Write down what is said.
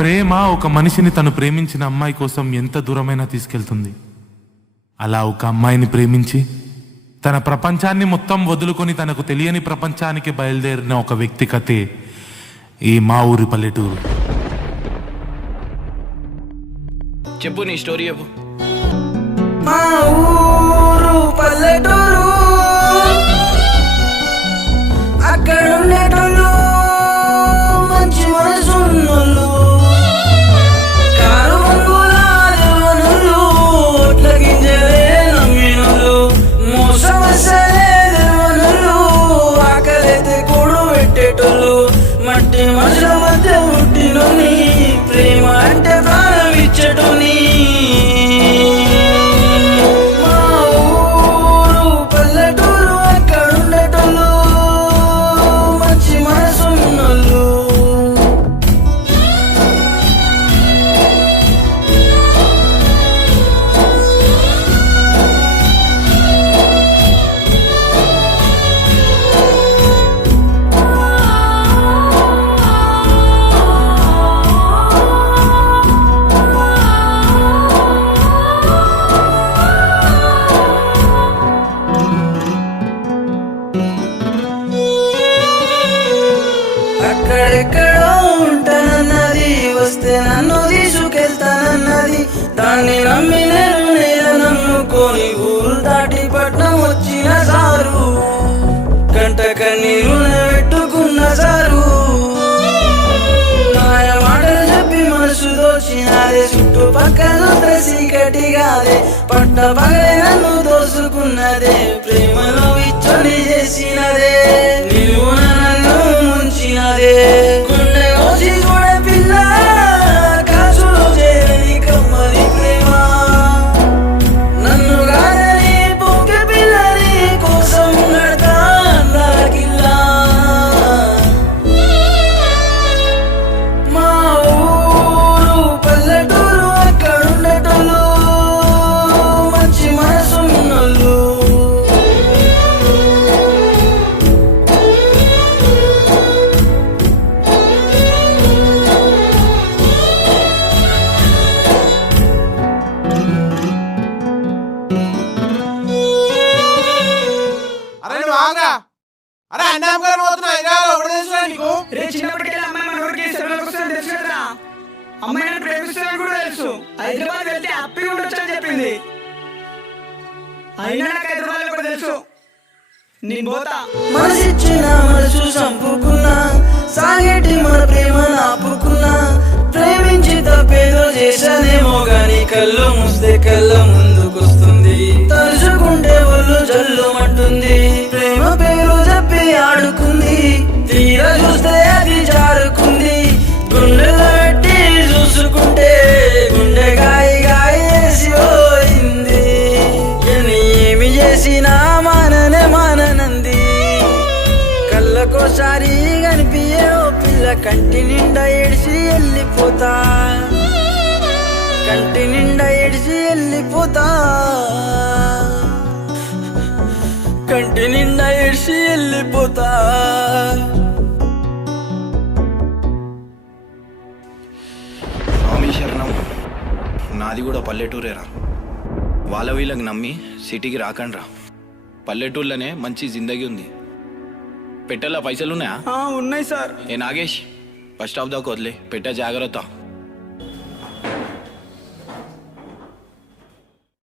ప్రేమ ఒక మనిషిని తను ప్రేమించిన అమ్మాయి కోసం ఎంత దూరమైనా తీసుకెళ్తుంది. అలా ఒక అమ్మాయిని ప్రేమించి తన ప్రపంచాన్ని మొత్తం వదులుకొని తనకు తెలియని ప్రపంచానికి బయలుదేరిన ఒక వ్యక్తి కథే ఈ మా ఊరి పల్లెటూరు. చెప్పు నీ స్టోరీ చెప్పు. మా ఊరు పల్లెటూరు, అక్కడ ఉండేటోళ్ళు మంచి మనసున్నోళ్ళు, కారు బంగులాలు ఒట్ల గింజలే నమ్మినోళ్ళు, మోసం అసలే తెలియనోళ్ళు, ఆకలైతే కూడు పెట్టేటోళ్ళు, మట్టి మనుషుల మధ్య పుట్టినోని, ప్రేమ అంటే ప్రాణం ఇచ్చేటోని. అక్కడెక్కడో ఉంటానన్నది, వస్తే నన్ను తీసుకెళ్తానన్నది, దాన్ని నమ్మి నేను నేల నమ్ముకొని ఊరు దాటి పట్నం వచ్చిన సారు, కంట కన్నీరు పెట్టుకున్న సారు, మాయ మాటలు చెప్పి మనసు దోచినాదే, చుట్టుపక్కల చీకటిగాదే, పట్ట పగలే నన్ను దోసుకున్నదే, ప్రేమలో ఇచ్చని చేసినదే, నిలువున నన్ను ముంచినదే, గుండె కోసి కూడా పిల్ల కాసులు చేరని కమ్మని ప్రేమ, నన్ను కాదని పొంకె పిల్లని కోసం నడతా నాకిల్లా. మా ఊరు పల్లెటూరు, అక్కడ ఉండేటోళ్ళు మంచి మనసున్నోళ్ళు. అరే నువ్వు ఆగా. అరే అన్నం గారు పోతున్నావు, ఎగాలో ఎవడు తెలుసురా నీకు? రే చిన్నప్పటికెళ్ళి అమ్మాయి మన ఊరికి సెలవులకు వస్తుందని తెలుసు కదరా. అమ్మాయి నన్ను ప్రేమిస్తుందని కూడా తెలుసు. హైదరాబాద్ వెళ్తే హ్యాపీగా ఉండొచ్చు అని చెప్పింది. అయినా నాకు హైదరాబాద్ కూడా తెలుసు. నేను పోతా. మనసిచ్చిన మనసు చంపుకున్నా, సాగేటి మన ప్రేమ నాపుకున్నా, ప్రేమించి తప్పేదో చేశానేమో గాని కళ్ళు మూస్తే కళ్ళ ముందుకొస్తుంది, తలుచుకుంటే ఒళ్ళు జల్లుమంటుంది, ప్రేమ పేరు చెప్పి ఆడుకుంది, తీరా చూస్తే అది జారుకుంది, గుండెలో పెట్టి చూసుకుంటే గుండె గాయి గాయి వేసి పోయింది, ఏమి చేసినా మాననే మాననంది, కళ్ళకోసారి కనిపించే ఓ పిల్ల కంటి నిండా ఏడిసి వెళ్ళిపోతా, కంటి నిండా ఏడిసి వెళ్ళిపోతా, కంటి నిండా ఏడిసి వెళ్ళిపోతా. స్వామి శరణం. నాది కూడా పల్లెటూరేరా. వాళ్ళ వీళ్ళకి నమ్మి సిటీకి రాకండ్రా. పల్లెటూర్లోనే మంచి జిందగీ ఉంది. పెట్టెలా పైసలు ఉన్నాయా? ఉన్నాయి సార్. ఏ నాగేష్, బస్ స్టాప్ దాకా వదిలే, పెట్టే జాగ్రత్త.